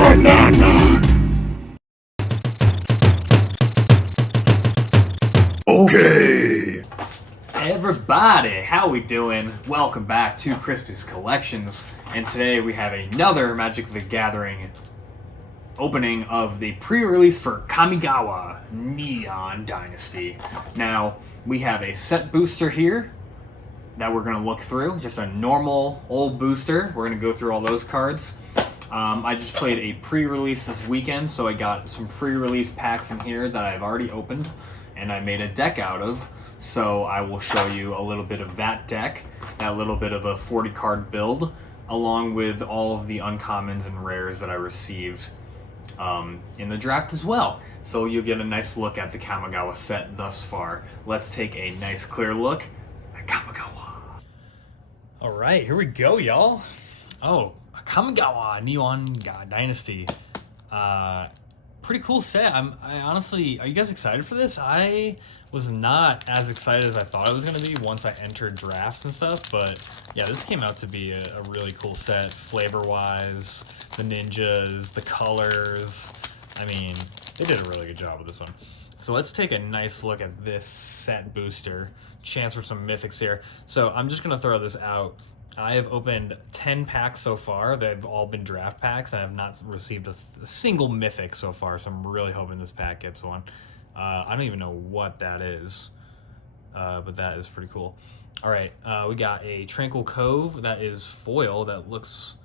Banana. Okay. Everybody, how we doing? Welcome back to Crispy's Collections, and today we have another Magic the Gathering opening of the pre-release for Kamigawa Neon Dynasty. Now, we have a set booster here that we're going to look through, just a normal old booster. We're going to go through all those cards. I just played a pre-release this weekend, so I got some pre-release packs in here that I've already opened, and I made a deck out of. So I will show you a little bit of that deck, that little bit of a 40 card build, along with all of the uncommons and rares that I received in the draft as well. So you'll get a nice look at the Kamigawa set thus far. Let's take a nice clear look at Kamigawa. All right, here we go, y'all. Oh, Kamigawa Neon Dynasty. Pretty cool set. I honestly, are you guys excited for this? I was not as excited as I thought it was going to be once I entered drafts and stuff, but yeah, this came out to be a really cool set, flavor-wise, the ninjas, the colors. I mean, they did a really good job with this one. So let's take a nice look at this set booster. Chance for some mythics here. So I'm just going to throw this out. I have opened 10 packs so far. They've all been draft packs. I have not received a single mythic so far, so I'm really hoping this pack gets one. I don't even know what that is, but that is pretty cool. All right, we got a Tranquil Cove that is foil that looks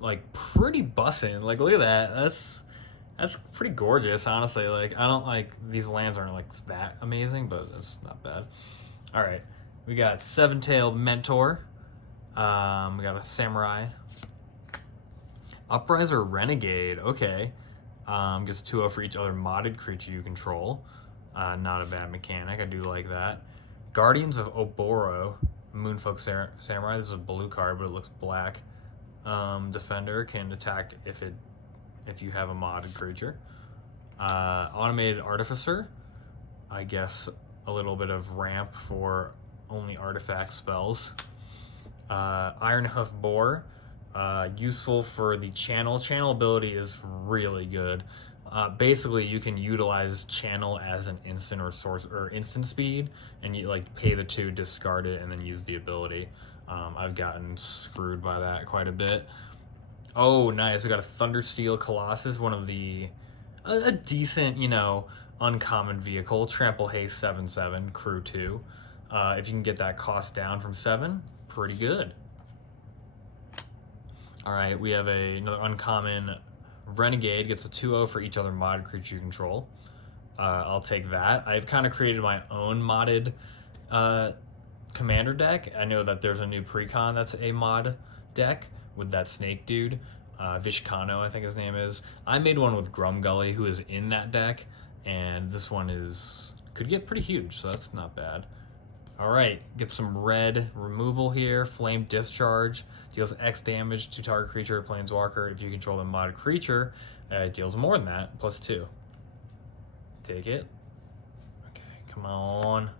like pretty bussin'. Like, look at that. That's pretty gorgeous, honestly. Like, I don't like, these lands aren't like that amazing, but it's not bad. All right, we got Seven-Tailed Mentor. We got a Samurai. Upriser Renegade, okay. Gets 2/0 for each other modded creature you control. Not a bad mechanic, I do like that. Guardians of Oboro, Moonfolk Samurai. This is a blue card, but it looks black. Defender can attack if you have a modded creature. Automated Artificer, I guess a little bit of ramp for only artifact spells. Ironhoof Boar, useful for the channel. Channel ability is really good. Basically, you can utilize channel as an instant or source or instant speed, and you like pay the 2, discard it, and then use the ability. I've gotten screwed by that quite a bit. Oh, nice! We got a Thundersteel Colossus, one of the a decent, you know, uncommon vehicle. Trample Haste 7/7, crew 2. If you can get that cost down from 7. Pretty good. All right, we have another uncommon Renegade. Gets a 2/0 for each other modded creature you control. I'll take that. I've kind of created my own modded commander deck. I know that there's a new precon that's a mod deck with that snake dude. Vishkano, I think his name is. I made one with Grumgully, who is in that deck, and this one could get pretty huge, so that's not bad. All right, get some red removal here. Flame Discharge deals X damage to target creature or planeswalker. If you control the modded creature, it deals more than that, +2. Take it. Okay, come on.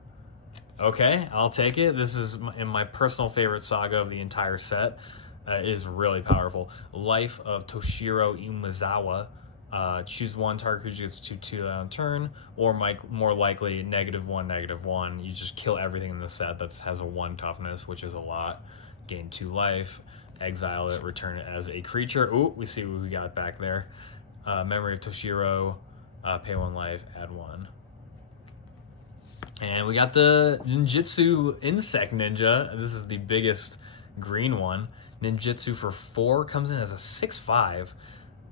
Okay, I'll take it. This is in my personal favorite saga of the entire set. It is really powerful. Life of Toshiro Umezawa. Choose one, target creature gets 2/2 on turn, or more likely -1/-1. You just kill everything in the set that has a 1 toughness, which is a lot. Gain 2 life, exile it, return it as a creature. Ooh, we see what we got back there. Memory of Toshiro, pay 1 life, add 1. And we got the Ninjutsu Insect Ninja. This is the biggest green one. Ninjutsu for 4 comes in as a 6/5.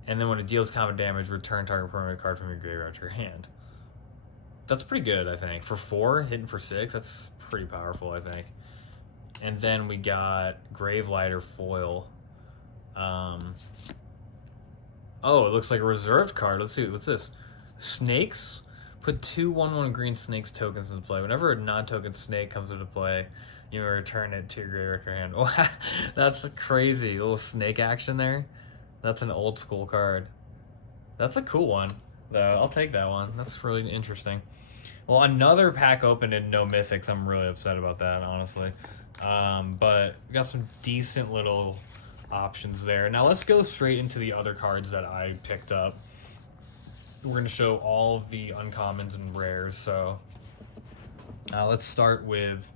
And then when it deals common damage, return target permanent card from your graveyard to your hand. That's pretty good, I think. For 4, hitting for 6, that's pretty powerful, I think. And then we got Gravelighter Foil. Oh, it looks like a reserved card. Let's see, what's this? Snakes? Put 2 1/1 green snakes tokens into play. Whenever a non-token snake comes into play, you return it to your graveyard to your hand. Wow, that's crazy. A little snake action there. That's an old school card. That's a cool one, though. I'll take that one. That's really interesting. Well, another pack opened and no mythics. I'm really upset about that, honestly. But we got some decent little options there. Now let's go straight into the other cards that I picked up. We're going to show all of the uncommons and rares. So let's start with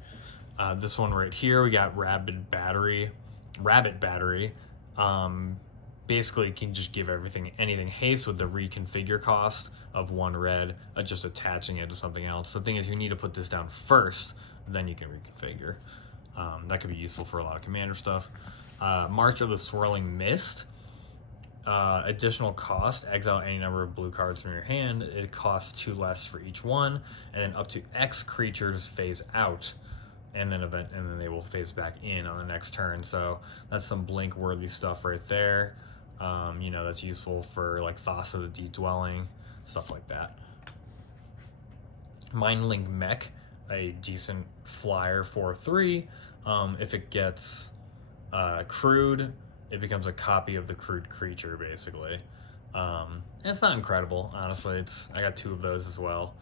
this one right here. We got Rabbit Battery. Basically, you can just give anything haste with the reconfigure cost of 1 red, just attaching it to something else. The thing is, you need to put this down first, then you can reconfigure. That could be useful for a lot of commander stuff. March of the Swirling Mist. Additional cost, exile any number of blue cards from your hand. It costs 2 less for each one, and then up to X creatures phase out, and then they will phase back in on the next turn. So that's some blink worthy stuff right there. You know, that's useful for like Thassa the Deep Dwelling, stuff like that. Mindling Mech, a decent flyer for 3. If it gets crewed, it becomes a copy of the crewed creature, basically. And it's not incredible, honestly. I got 2 of those as well.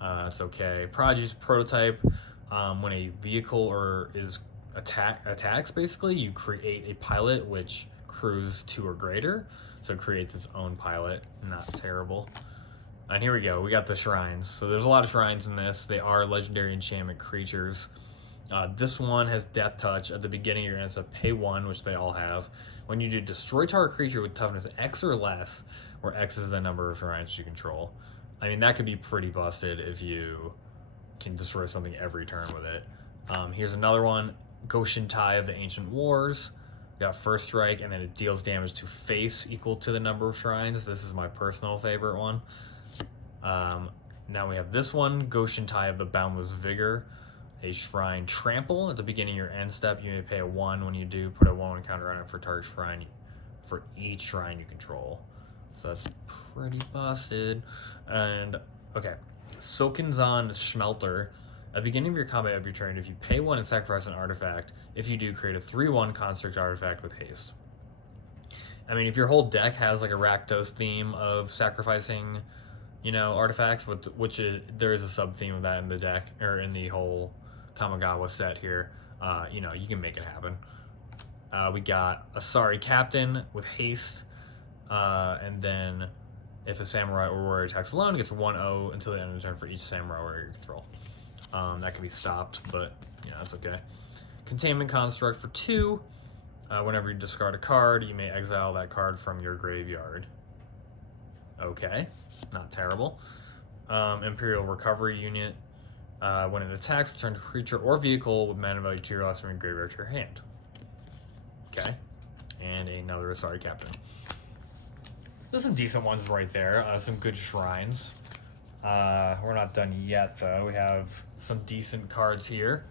It's okay. Prodigy's Prototype. When a vehicle attacks, basically, you create a pilot which crews 2 or greater, so it creates its own pilot. Not terrible. And here we go. We got the shrines. So there's a lot of shrines in this. They are legendary enchantment creatures. This one has Death Touch. At the beginning, you're going to pay 1, which they all have. When you do destroy target creature with toughness X or less, where X is the number of shrines you control. I mean, that could be pretty busted if you can destroy something every turn with it. Here's another one. Goshintai of the Ancient Wars. Got first strike, and then it deals damage to face equal to the number of shrines. This is my personal favorite one. Now we have this one, Goshintai of the Boundless Vigor. A shrine trample. At the beginning of your end step, you may pay a 1. When you do, put a 1/1 counter on it for target shrine for each shrine you control. So that's pretty busted. And okay, Sokenzan Schmelter. At the beginning of your combat every turn, if you pay 1 and sacrifice an artifact, if you do, create a 3/1 construct artifact with haste. I mean, if your whole deck has like a Rakdos theme of sacrificing, you know, artifacts, there is a sub theme of that in the deck, or in the whole Kamigawa set here, you know, you can make it happen. We got Asari Captain with haste, and then if a samurai or warrior attacks alone, it gets 1/0 until the end of the turn for each samurai or warrior you control. That can be stopped, but you know, that's okay. Containment Construct for 2. Whenever you discard a card, you may exile that card from your graveyard. Okay, not terrible. Imperial Recovery Unit. When it attacks, return a creature or vehicle with mana value 2 or less from your graveyard to your hand. Okay, and another Asari Captain. There's some decent ones right there. Some good shrines. We're not done yet, though. We have some decent cards here.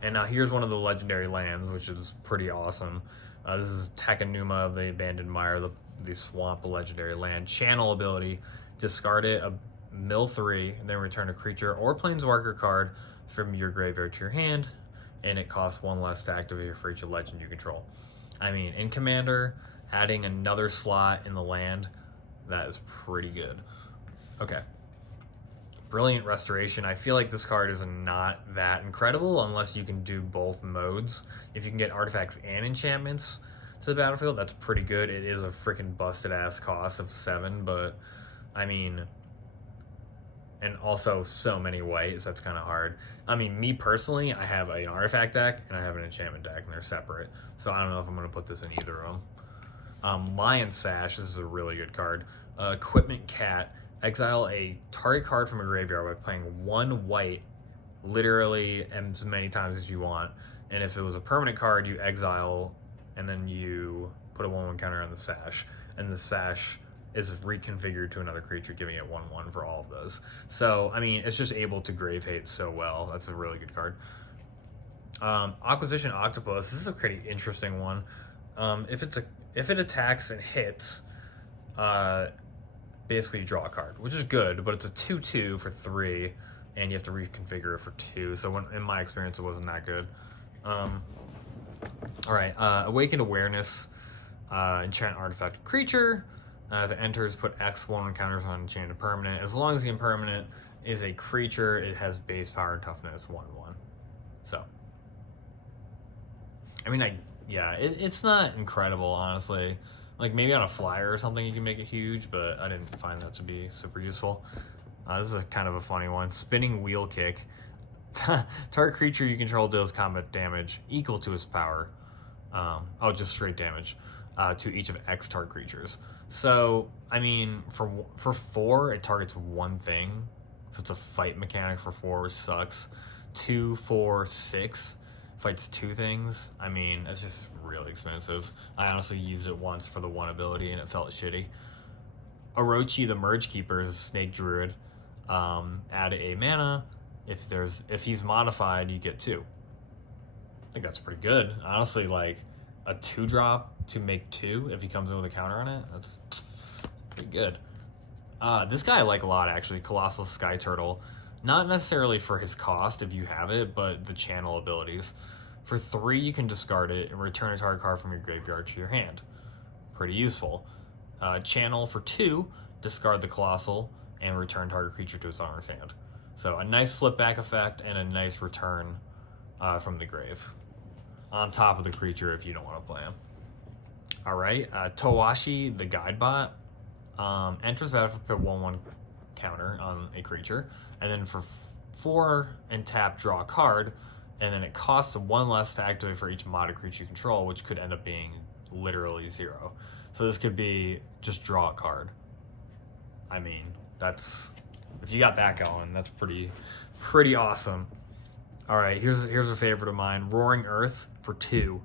And now here's one of the legendary lands, which is pretty awesome. This is Takanuma of the Abandoned Meyer, the swamp legendary land. Channel ability, discard it, mill 3, and then return a creature or planeswalker card from your graveyard to your hand, and it costs 1 less to activate for each legend you control. I mean, in Commander, adding another slot in the land, that is pretty good. Okay. Brilliant Restoration. I feel like this card is not that incredible unless you can do both modes. If you can get artifacts and enchantments to the battlefield, that's pretty good. It is a freaking busted ass cost of 7, but I mean, and also so many ways, that's kind of hard. I mean, me personally, I have an artifact deck and I have an enchantment deck, and they're separate, so I don't know if I'm going to put this in either of them. Lion Sash, this is a really good card. Equipment Cat. Exile a target card from a graveyard by playing 1 white, literally, and as many times as you want. And if it was a permanent card, you exile, and then you put a 1/1 counter on the Sash. And the Sash is reconfigured to another creature, giving it 1/1 for all of those. So, I mean, it's just able to grave hate so well. That's a really good card. Acquisition Octopus. This is a pretty interesting one. If it attacks and hits, basically you draw a card, which is good, but it's a 2/2 for 3, and you have to reconfigure it for 2. So in my experience, it wasn't that good. All right, Awakened Awareness, enchant artifact creature. If it enters, put X1 counters on enchanted permanent. As long as the impermanent is a creature, it has base power and toughness 1/1. So, I mean, yeah, it's not incredible, honestly. Like, maybe on a flyer or something you can make it huge, but I didn't find that to be super useful. This is a kind of a funny one. Spinning Wheel Kick. Target creature you control deals combat damage equal to its power. Just straight damage to each of X target creatures. So, I mean, for 4, it targets one thing. So it's a fight mechanic for 4, which sucks. 2, 4, 6 fights 2 things. I mean, it's just really expensive. I honestly used it once for the 1 ability and it felt shitty. Orochi the Merge Keeper is a Snake Druid. Add a mana. If he's modified, you get 2. I think that's pretty good. Honestly, like a 2-drop to make 2 if he comes in with a counter on it, that's pretty good. This guy I like a lot, actually. Colossus Sky Turtle. Not necessarily for his cost if you have it, but the channel abilities. For 3, you can discard it and return a target card from your graveyard to your hand. Pretty useful. Channel for 2, discard the Colossal and return target creature to its owner's hand. So a nice flip back effect and a nice return from the grave. On top of the creature if you don't want to play him. Alright, Towashi the Guidebot. Enters battlefield, put 1/1 counter on a creature. And then for 4 and tap, draw a card. And then it costs 1 less to activate for each modded creature you control, which could end up being literally 0. So this could be just draw a card. I mean, that's... If you got that going, that's pretty awesome. Alright, here's a favorite of mine. Roaring Earth for 2.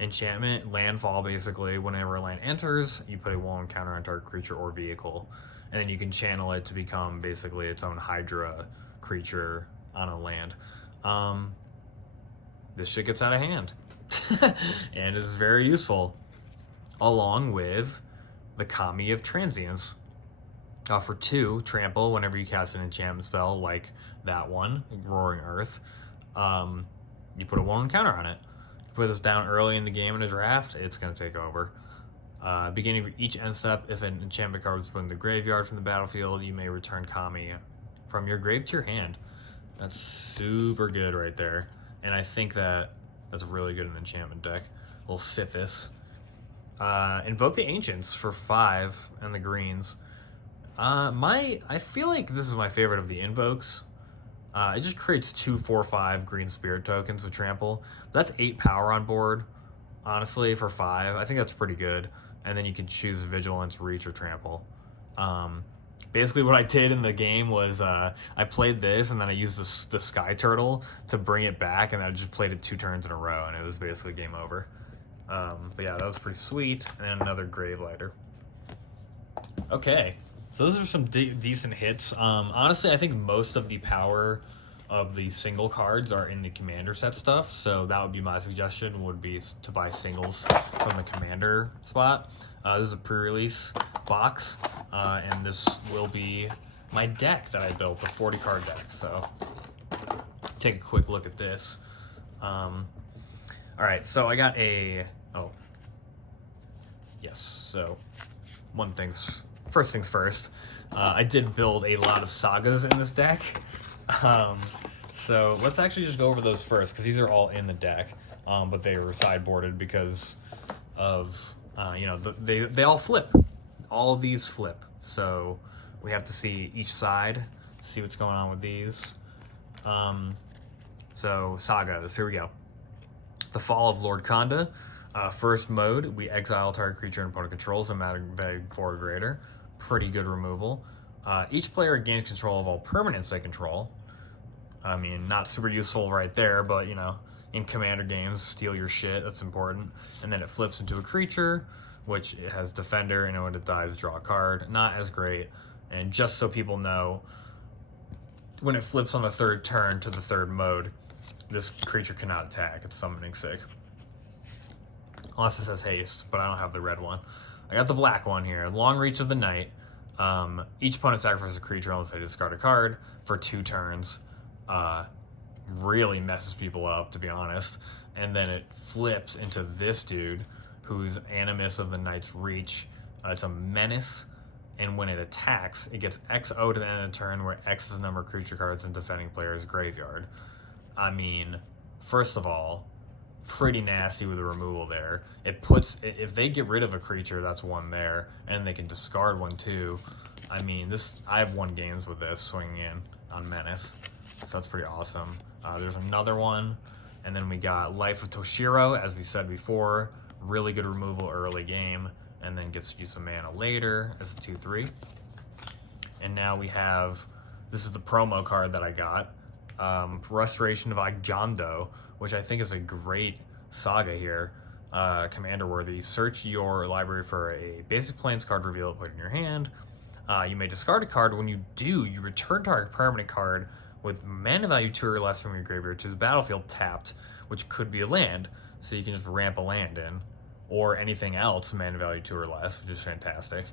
Enchantment, landfall basically. Whenever a land enters, you put a 1/1 counter on target creature or vehicle. And then you can channel it to become basically its own Hydra creature on a land. This shit gets out of hand. And it is very useful. Along with the Kami of Transience. For 2, trample whenever you cast an enchantment spell like that one, Roaring Earth. You put a 1/1 counter on it. You put this down early in the game in a draft, it's going to take over. Beginning of each end step, if an enchantment card was put in the graveyard from the battlefield, you may return Kami from your grave to your hand. That's super good right there. And I think that's really good in an enchantment deck. A little Sithis. Invoke the Ancients for 5 and the greens. I feel like this is my favorite of the invokes. It just creates 2 4/5 green spirit tokens with trample. That's 8 power on board, honestly, for 5. I think that's pretty good. And then you can choose vigilance, reach, or trample. Basically what I did in the game was I played this and then I used the Sky Turtle to bring it back, and I just played it 2 turns in a row and it was basically game over. But yeah, that was pretty sweet. And then another Gravelighter. Okay. So those are some decent hits. Honestly, I think most of the power of the single cards are in the commander set stuff, so that would be my suggestion, would be to buy singles from the commander spot. This is a pre-release box, and this will be my deck that I built, the 40 card deck. So take a quick look at this. Alright, so I got so first things first, I did build a lot of sagas in this deck. So let's actually just go over those first, because these are all in the deck, but they were sideboarded because of, they all flip. All of these flip. So we have to see each side, see what's going on with these. So sagas, here we go. The Fall of Lord Khanda. First mode, we exile target creature and opponent controls, no matter value 4 or greater. Pretty good removal. Each player gains control of all permanents they control. I mean, not super useful right there, but, in commander games, steal your shit, that's important. And then it flips into a creature, which it has defender, and when it dies, draw a card. Not as great. And just so people know, when it flips on the 3rd turn to the 3rd mode, this creature cannot attack. It's summoning sick. Unless it says haste, but I don't have the red one. I got the black one here. Long Reach of the Night. Each opponent sacrifices a creature unless they discard a card for 2 turns. Really messes people up, to be honest. And then it flips into this dude, who's Animus of the Night's Reach. It's a menace, and when it attacks, it gets XO to the end of the turn, where X is the number of creature cards in defending player's graveyard. I mean, first of all, pretty nasty with the removal there. It puts, if they get rid of a creature, that's one there, and they can discard one too. I mean, I have won games with this swinging in on Menace, so that's pretty awesome. There's another one, and then we got Life of Toshiro, as we said before, really good removal early game, and then gets to use some mana later as a 2/3. And now we have, this is the promo card that I got, Restoration of Agjondo, which I think is a great saga here. Commander worthy. Search your library for a basic plains card, reveal it, put it in your hand. You may discard a card. When you do, you return target permanent card with mana value 2 or less from your graveyard to the battlefield tapped, which could be a land, so you can just ramp a land in, or anything else mana value 2 or less, which is fantastic.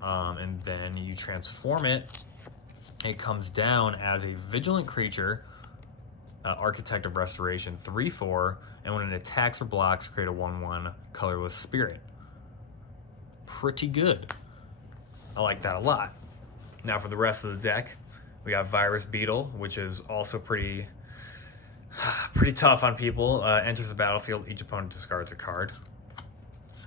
And then you transform it. It comes down as a vigilant creature, Architect of Restoration, 3/4, and when it attacks or blocks, create a 1/1 colorless spirit. Pretty good. I like that a lot. Now for the rest of the deck, we got Virus Beetle, which is also pretty tough on people. Enters the battlefield, each opponent discards a card.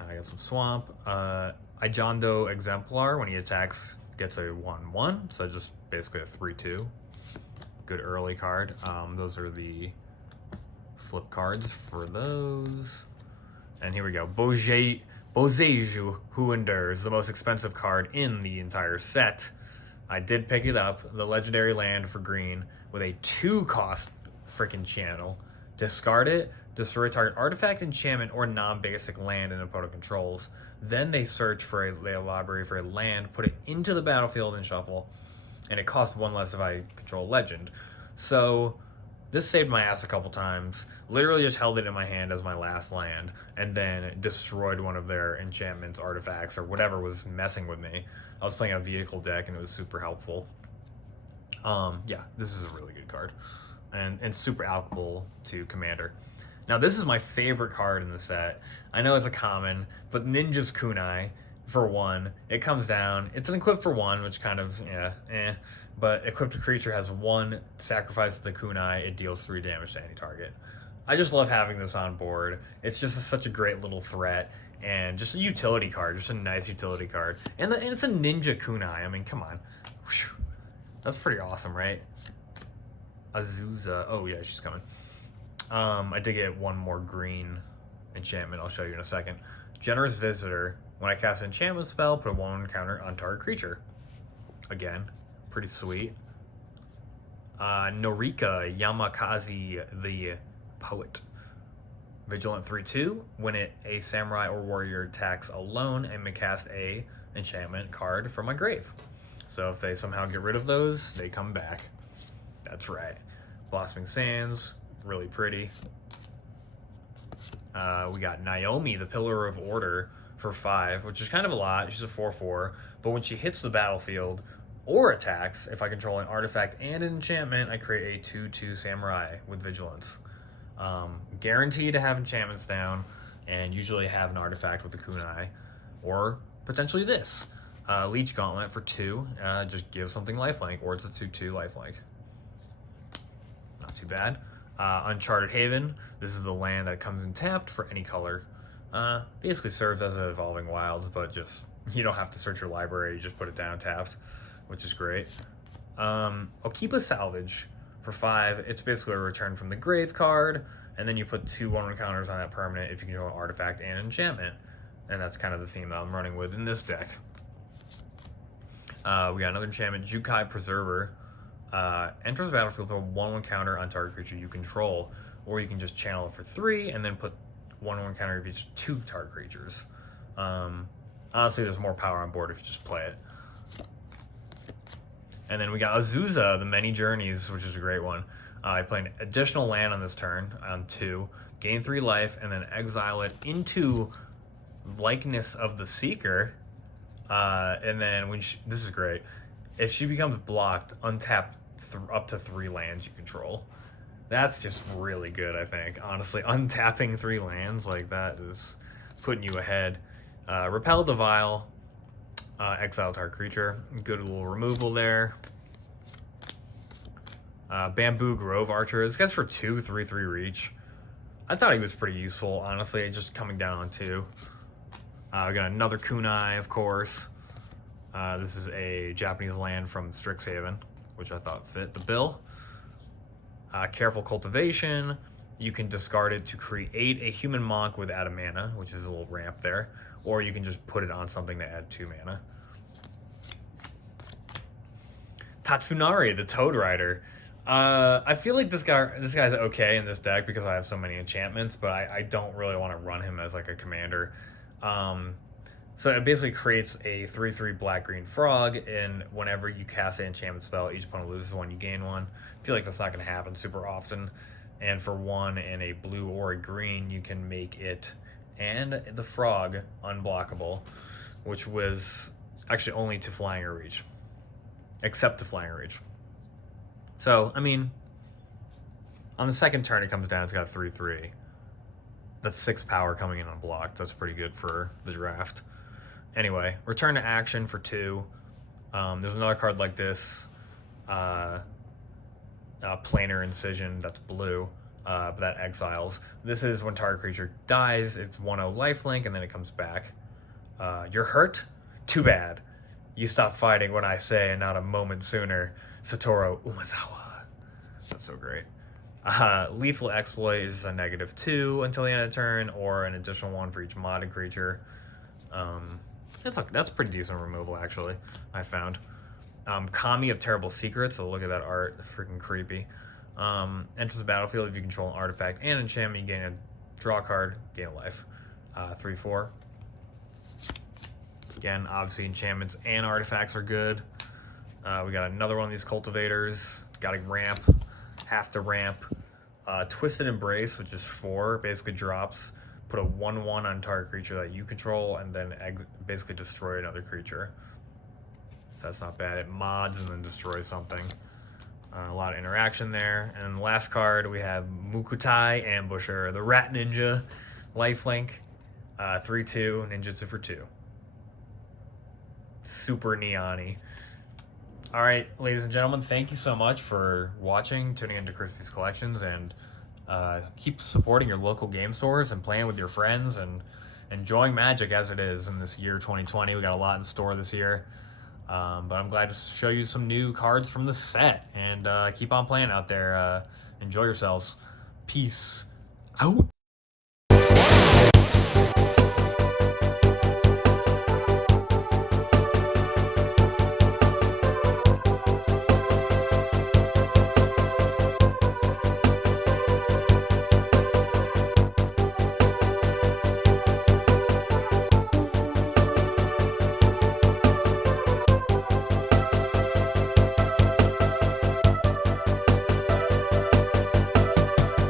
I got some Swamp. Agjondo Exemplar, when he attacks, gets a 1/1, so just basically a 3/2. Good early card. Those are the flip cards for those. And here we go. Bozeju, Who Endures, the most expensive card in the entire set. I did pick it up. The legendary land for green with a 2-cost freaking channel. Discard it, destroy target artifact, enchantment, or non-basic land an opponent controls. Then they search for a library for a land, put it into the battlefield and shuffle. And it costs 1 less if I control legend. So this saved my ass a couple times. Literally just held it in my hand as my last land, and then destroyed one of their enchantments, artifacts, or whatever was messing with me. I was playing a vehicle deck, and it was super helpful. Yeah, this is a really good card, and super applicable to Commander. Now this is my favorite card in the set. I know it's a common, but Ninja's Kunai. For 1, it comes down. It's an equip for 1, which kind of, but equipped creature has 1, sacrifice the Kunai, it deals 3 damage to any target. I just love having this on board. It's just such a great little threat, and just a utility card, just a nice utility card. And it's a Ninja Kunai, I mean, come on. Whew. That's pretty awesome, right? Azusa, oh yeah, she's coming. I did get 1 more green enchantment, I'll show you in a second. Generous Visitor. When I cast an enchantment spell, put a 1/1 counter on target creature. Again, pretty sweet. Norika Yamakaze the Poet. Vigilant 3/2. When a samurai or warrior attacks alone, I may cast a enchantment card from my grave. So if they somehow get rid of those, they come back. That's right. Blossoming Sands, really pretty. We got Naomi, the Pillar of Order, for 5, which is kind of a lot. She's a 4/4, but when she hits the battlefield or attacks, if I control an artifact and an enchantment, I create a 2/2 samurai with vigilance. Guaranteed to have enchantments down, and usually have an artifact with the kunai, or potentially this. Leech Gauntlet for 2, just give something lifelink, or it's a 2/2 lifelink. Not too bad. Uncharted Haven, this is the land that comes in tapped for any color. Basically serves as an Evolving Wilds, but just, you don't have to search your library, you just put it down tapped, which is great. Okipa Salvage for 5, it's basically a return from the grave card, and then you put 2 1/1 counters on that permanent if you control an artifact and enchantment. And that's kind of the theme that I'm running with in this deck. We got another enchantment, Jukai Preserver. Enters the battlefield with a 1/1 counter on target creature you control, or you can just channel it for 3 and then put 1/1 counter of each 2 target creatures. Honestly, there's more power on board if you just play it. And then we got Azusa, the Many Journeys, which is a great one. I play an additional land on this turn on 2, gain 3 life, and then exile it into Likeness of the Seeker. And then when this is great. If she becomes blocked, untap up to 3 lands you control. That's just really good, I think. Honestly, untapping 3 lands like that is putting you ahead. Repel the Vile, exile target creature. Good little removal there. Bamboo Grove Archer. This guy's for 2, 3/3 reach. I thought he was pretty useful, honestly, just coming down on 2. We got another kunai, of course. This is a Japanese land from Strixhaven, which I thought fit the bill. Careful cultivation. You can discard it to create a human monk with add a mana, which is a little ramp there, or you can just put it on something to add 2 mana. Tatsunari, the Toad Rider. I feel like this guy's okay in this deck because I have so many enchantments, but I don't really want to run him as like a commander. So it basically creates a 3/3 black-green frog, and whenever you cast an enchantment spell, each opponent loses 1, you gain 1. I feel like that's not going to happen super often. And for 1 and a blue or a green, you can make it and the frog unblockable, which was actually only to flying or reach. Except to flying or reach. So, I mean, on the second turn, it comes down, it's got 3/3. That's 6 power coming in unblocked. That's pretty good for the draft. Anyway, return to action for 2. There's another card like this, Planar Incision, that's blue, but that exiles. This is when target creature dies, it's 1/0 lifelink, and then it comes back. You're hurt? Too bad. You stop fighting when I say, and not a moment sooner. Satoru Umezawa. That's so great. Lethal Exploit is a -2 until the end of the turn, or an additional 1 for each modded creature. That's pretty decent removal, actually, I found. Kami of Terrible Secrets, so look at that art, freaking creepy. Enters the battlefield if you control an artifact and enchantment, you gain a draw card, gain a life. 3/4. Again, obviously enchantments and artifacts are good. We got another one of these cultivators. Got a ramp, have to ramp. Twisted Embrace, which is 4, basically drops. Put a 1/1 on target creature that you control, and then basically destroy another creature. So that's not bad. It mods and then destroys something. A lot of interaction there. And then the last card, we have Mukutai Ambusher, the Rat Ninja, lifelink, 3/2, ninjutsu for 2. Super neon-y. All right, ladies and gentlemen, thank you so much for watching, tuning into Crispy's Collections, and keep supporting your local game stores and playing with your friends and enjoying Magic as it is in this year 2020. We got a lot in store this year, but I'm glad to show you some new cards from the set, and keep on playing out there. Enjoy yourselves. Peace out.